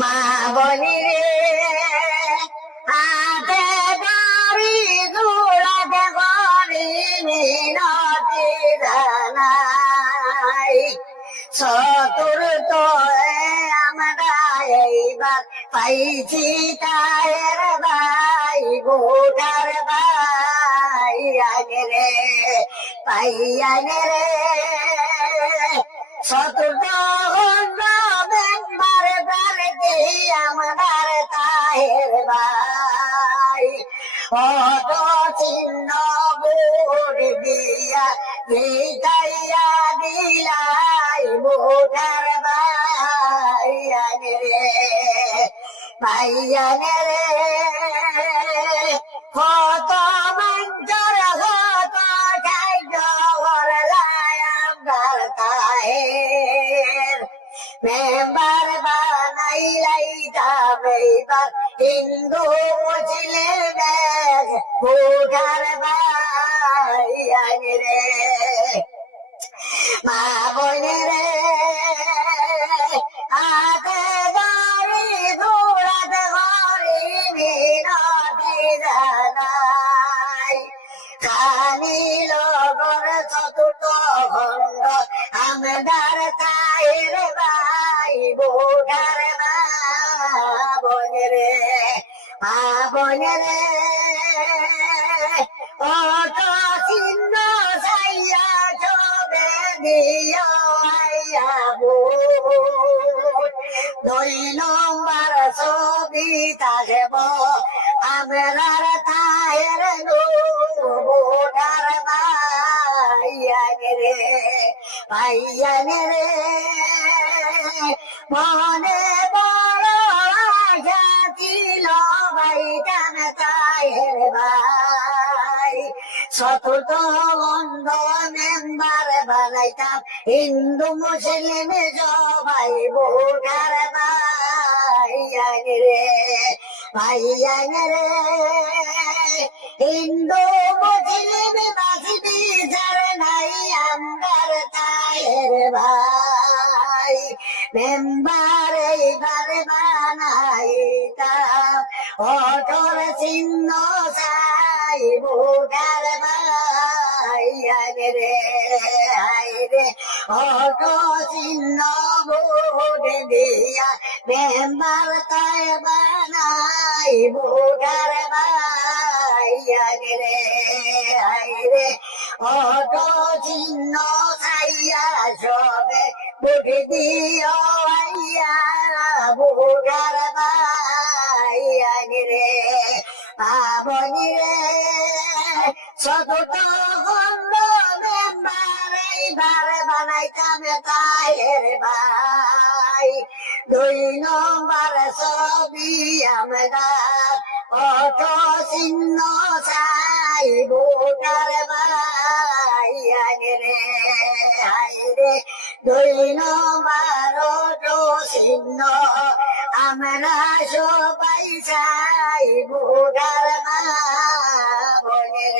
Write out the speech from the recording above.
মা বলি রে হাতে গাড়ি দৌড়াতে গরি মিনতি জানাই। চতুর্থ আমরা এইবার পাইছি তায়ের ভাই গোটার ভাই আগে রে পাইয়ানে রে চতুর্থ মেম্বার বালতি আমার তাহের ভাই অত চিহ্ন বুড় দিয়া দিদাইয়া দিলাই বুড়ার ভাই আগে রে ভাইয়ানে রে কত মঞ্জর কত খাইজর লায়াম তাহের মেম্বার বানাইলাই যাবেবার হিন্দু মুসলিম বুঝার ভাই আগে রে। মা বোনে রে, আগে গাড়ি দৌড়াতে গড়ি মিনতি জানাই। খানি লগর চতুর্থ খণ্ড আমদার তাইর মা বনে রে অত চিহ্ন সাইয়া চবে দিও আইয়া দুই নম্বর ছবি থাকব আমরার তায়ের বোটার ভাইয়ানে রে ভাইয়ানে রে। মনে বড় আশা ছিল বানাইতাম, হিন্দু, মুসলিম সবাই বোটার ভাইয়ান রে রে। হিন্দু, মুসলিম বাসি বিচার নাই, আমার তায়ের ভাই। মেম্বার এইবার বানাইতাম অটল চিহ্ন চাই ভাইয়ান রে হাই রে অট চিহ্ন বোট দিয়া মেম্বার তাই বানাই ভাইয়ান রে হাই রে অট চিহ্ন চাইয়া সবে বুট দিও পাবনি রে। চতুর্থ খণ্ড মেম্বার, এইবার বানাইতাম দুই নম্বর ছবি আমরা অত চিহ্ন চাই বোটার ভাই আগে দৈন মারত ছিন্ন। আমরা সবাই চাই বুধার মা বলে